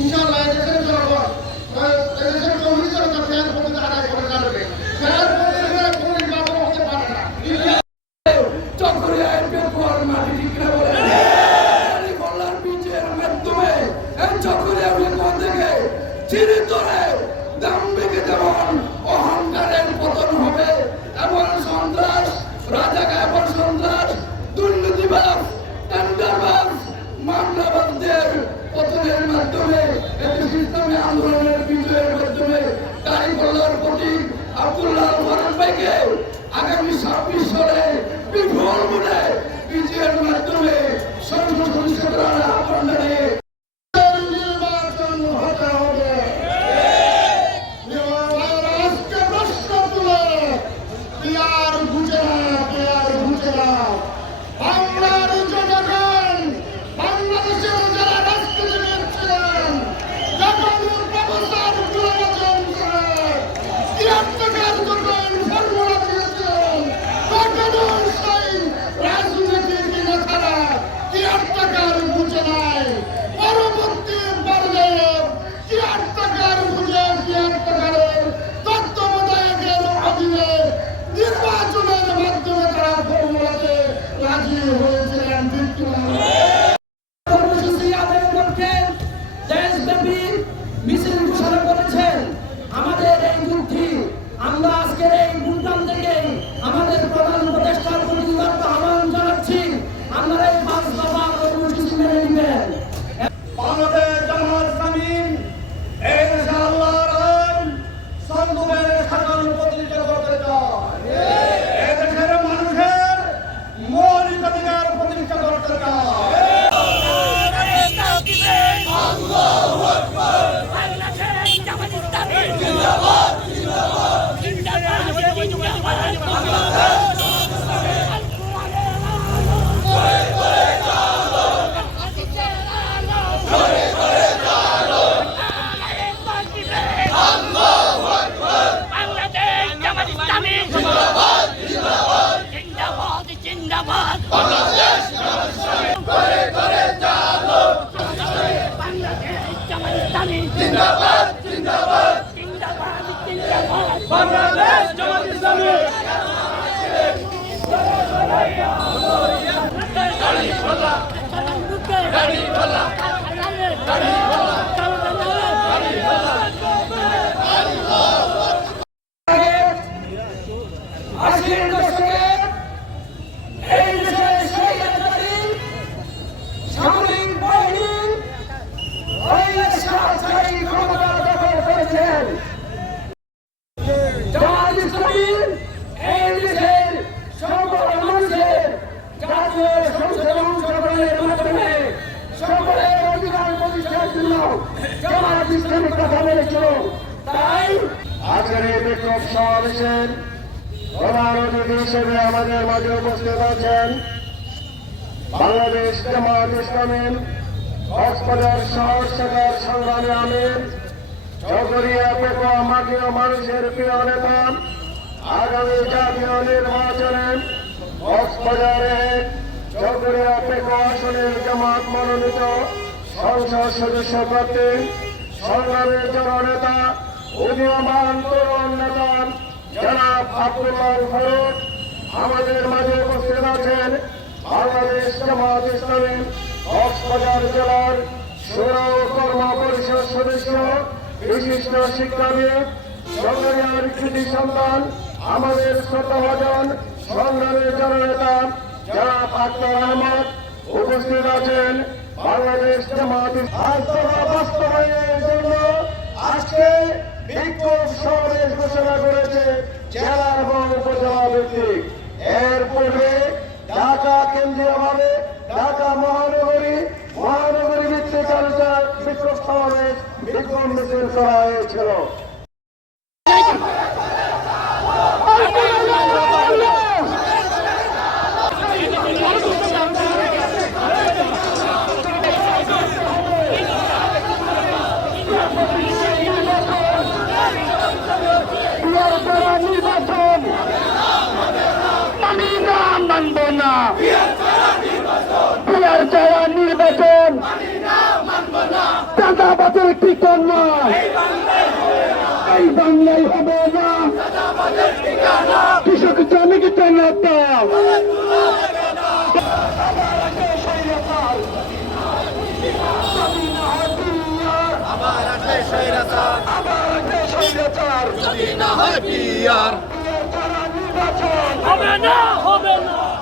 ইনশাআল্লাহ এদেশের জনগণ এদেশের কমিটি জনতা ফের পর্যন্ত আদায় করে যাবে। ফের পর্যন্ত কোনো নির্বাচন হতে পারে না। চকরিয়া এমপির পর মাটি ঠিক না বলে কল্যাণ বিজয়ের মাধ্যমে এই চকরিয়া বিপদ থেকে চিরে ধরে দাম্ভিকে যেমন অহংকারের পতন হবে এমন সন্ত্রাস রাজাকা এমন সন্ত্রাস দুর্নীতিবাদ টেন্ডারবাজ মামলাবাজদের পতনের মাধ্যমে ইসলামী আন্দোলনের বিজয়ের মাধ্যমে তাই কল্যাণ প্রতীক আব্দুল্লাহ ফরান ভাইকে আগামী 26 সালে বিপুল ভোটে বিজয়ের মাধ্যমে সংসদ সদস্যরা আহ্বান জানিয়ে নির্বাচন হতে হবে। আজকে প্রশ্ন তুলে পেয়ার বুঝে না বাংলার জনগণ বাংলাদেশের যারা রাজনীতিবিদ ছিলেন যখন প্রফেসর গুলাম তিয়াত্তর যখন ফর্মুলা দিয়েছেন তখন সেই রাজনীতির নেতারা তিয়াত্তর বুঝে নাই। পরবর্তী পর্যায়ে তিয়াত্তর বুঝে তিয়াত্তরের তত্ত্বাবধায়কের অধীনে নির্বাচনের মাধ্যমে তারা ফর্মুলাতে রাজি হয়েছিলেন। কর্মসূচি আদায়ের লক্ষ্যে দেশব্যাপী মিছিল ঘোষণা করেছেন। আমাদের এই যুদ্ধে আমরা আজকের এই গুলশান থেকে আমাদের প্রধান উপদেষ্টার প্রতি আহ্বান জানাচ্ছি, আপনারা এই 5 দফা কর্মসূচি মেনে নেবেন। বাংলাদেশ জামাত ইসলামী এই দেশে আল্লাহর আইন সংবিধানের সাধারণ প্রতিষ্ঠা করতে চায়। এই দেশের মানুষের মৌলিক অধিকার প্রতিষ্ঠা করতে চায়। জিন্দাবাদ বাংলাদেশ করে করে চালো বাংলাদেশ জামাত ইসলামী জিন্দাবাদ জিন্দাবাদ জিন্দাবাদ জিন্দাবাদ বাংলাদেশ জামাত ইসলামী গাড়ি ভালা গাড়ি ভালা গাড়ি ভালা গাড়ি ভালা আশির দশকে এই দেশের স্বৈরাচারী সামরিক বাহিনী ওই স্বেচ্ছাচারী ক্ষমতা দখল করেছেন। জামাত ইসলামী এই দেশের সকল মানুষের জাতীয় সংসদে অংশগ্রহণের মাধ্যমে সকলের অধিকার প্রতিষ্ঠার জন্য জামাত ইসলামী কথা বলেছিল। তাই আজকের এই বিক্ষোভ সমাবেশের প্রধান অতিথি হিসেবে আমাদের মাঝে উপস্থিত আছেন বাংলাদেশ জামাত ইসলামী কক্সবাজার শহর শাখার সংগ্রামী আমির চকরিয়া পেকুয়া মাটি ও মানুষের প্রিয় নেতা, আগামী জাতীয় নির্বাচনে কক্সবাজারে চকরিয়া পেকুয়া আসনের জামাত মনোনীত সংসদ সদস্য প্রার্থী সংগ্রামী জননেতা উদীয়মান তরুণ নেতা জনাব আব্দুল্লাহ ফারুক আমাদের মাঝে উপস্থিত আছেন। বাংলাদেশ জামাত ইসলামী কক্সবাজার জেলার শুরা ও কর্ম পরিষদ সদস্য বিশিষ্ট শিক্ষাবিদ চকরিয়ার কৃতি সন্তান আমাদের শ্রদ্ধাভাজন সংগ্রামী জননেতা জনাব আক্তার আহমদ উপস্থিত আছেন। বাংলাদেশ জামাত বাস্তবায়নের জন্য আজকে বিক্ষোভ সমাবেশ ঘোষণা করেছে জেলা এবং উপজেলা ভিত্তিক। এর পূর্বে ঢাকা কেন্দ্রীয়ভাবে ঢাকা মহানগরী ভিত্তিক আলোচনা বিক্ষোভ সমাবেশ বিক্ষোভ মিছিল করা হয়েছিল। নির্বাচন আমি না মানব না, বিয়ার ছাড়া নির্বাচন চাঁদাবাদের ঠিকানা এই বাংলায় হবে না, কৃষক জমিকে টেনে দাও। হবে না, হবে না।